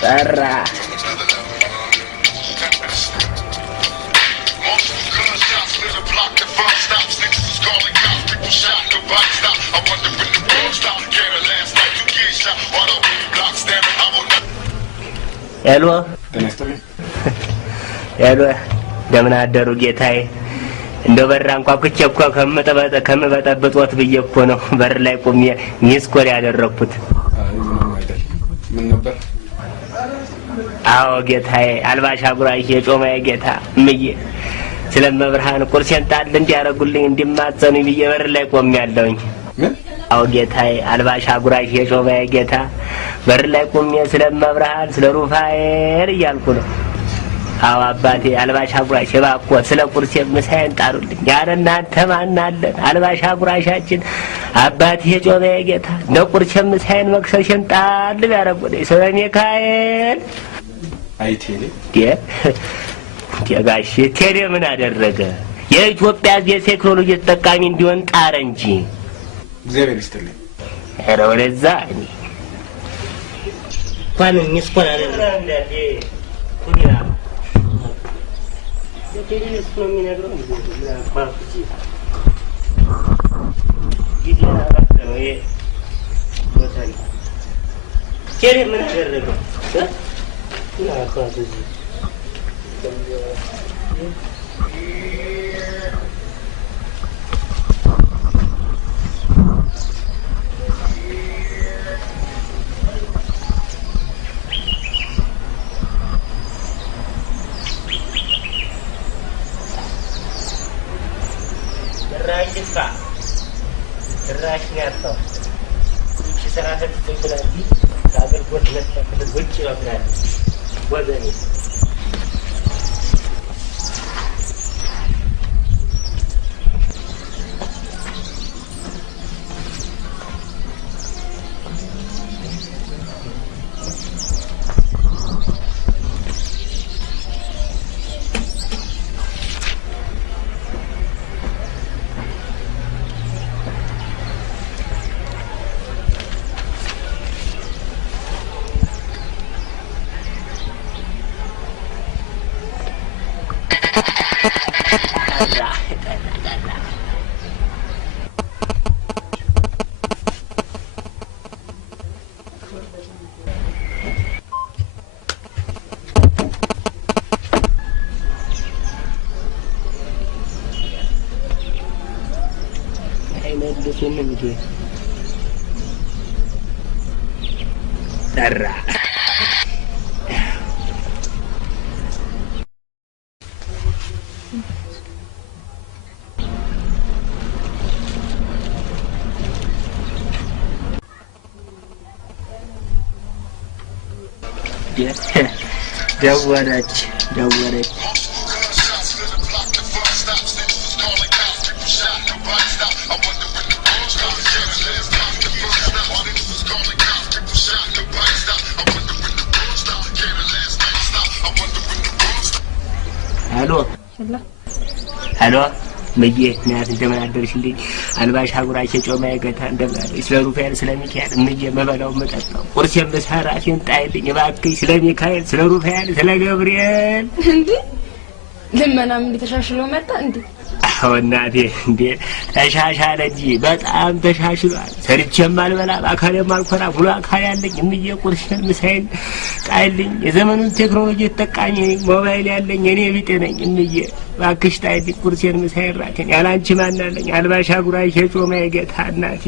ጠራ ሄሎ ሄሎ እንደምን አደሩ ጌታዬ? እንደው በር አንኳኩቼ እኮ ከምበጠብጦት ብዬ እኮ ነው በር ላይ ቆሜ ሚስኮል ያደረኩት። ምን ነበር? አዎ ጌታዬ፣ አልባሻ ጉራሽ የጮማዬ ጌታ እምዬ ስለመብርሃን ቁርሴን ጣል እንዲያረጉልኝ እንዲማጸኑ ብዬ በር ላይ ቆሜያለሁኝ። አዎ ጌታዬ፣ አልባሻ ጉራሽ የጮማዬ ጌታ በር ላይ ቆሜ ስለመብርሃን ስለ ሩፋኤል እያልኩ ነው። አዎ አባቴ አልባሻ ጉራሽ እባክዎ ስለ ቁርሴ ምሳዬን ጣሉልኝ። ያለ እናንተ ማን አለን? አልባሻ ጉራሻችን አባቴ የጮማዬ ጌታ እንደ ቁርሴ ምሳዬን መክሰሼን ጣል ቢያረጉልኝ ስለ ሚካኤል። አይ ቴሌ ጋሽ ቴሌ ምን አደረገ? የኢትዮጵያ የቴክኖሎጂ ተጠቃሚ እንዲሆን ጣረ እንጂ። እግዚአብሔር ይስጥልኝ። ኧረ ወደዛ እኔ እንኳን ሚስኮን አደረገ ኩኒያ የቴሌስ ነው የሚነግረው ማፍጂ ይዲና ባከው ወታሪ ቴሌ ምን አደረገ? ያ ካዚ ራሽን ያጣው እቺ ሰራተት ትንብላቲ አገልግሎት ለተፈለ ወጪ ይወጣል ወዘኔ ጠራ ደወለች ሄሎ መዬ እናት እንደምን አደርሽልኝ? አልባሻ ጉራሽ የጮማዬ ጌታ እንደምን አለሽ? ስለ ሩፋኤል ስለ ሚካኤል እምዬ መበላው መጠጣው ቁርሴን በሰራቴን ጣይልኝ እባክሽ ስለ ሚካኤል ስለ ሩፋኤል ስለ ገብርኤል። እንዴ ልመናም እንዴ ተሻሽሎ መጣ እንዴ? አዎ እናቴ እንዴ ተሻሻለ እንጂ በጣም ተሻሽሏል። ሰርቼም አልበላም አካሌም አልኮራ ሙሉ አካል ያለኝ እምዬ ቁርሴን ምሳዬን ጣይልኝ። የዘመኑን ቴክኖሎጂ ተጠቃሚ ሞባይል ያለኝ እኔ ቢጤ ነኝ እምዬ እባክሽ ጣይልኝ ቁርሴን ምሳዬን ራቴን። ያላንቺ ማን አለኝ? አልባሻ ጉራሽ የጮማዬ ጌታ እናቴ